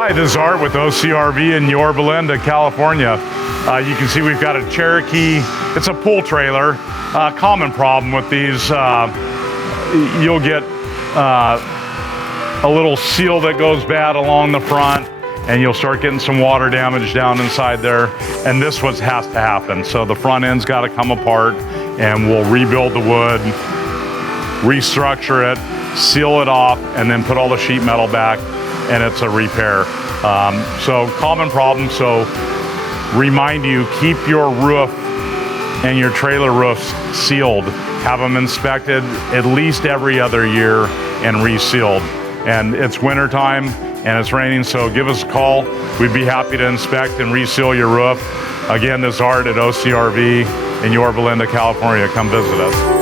Hi, this is Art with OCRV in Yorba Linda, California. You can see we've got a Cherokee. It's a pool trailer. Common problem with these, you'll get a little seal that goes bad along the front, and you'll start getting some water damage down inside there. And this has to happen. So the front end's got to come apart, and we'll rebuild the wood, restructure it, seal it off, and then put all the sheet metal back, and it's a repair. So common problem. So remind you, keep your roof and your trailer roofs sealed. Have them inspected at least every other year and resealed. And it's winter time and it's raining, so give us a call. We'd be happy to inspect and reseal your roof. Again, this is Art at OCRV in Yorba Linda, California. Come visit us.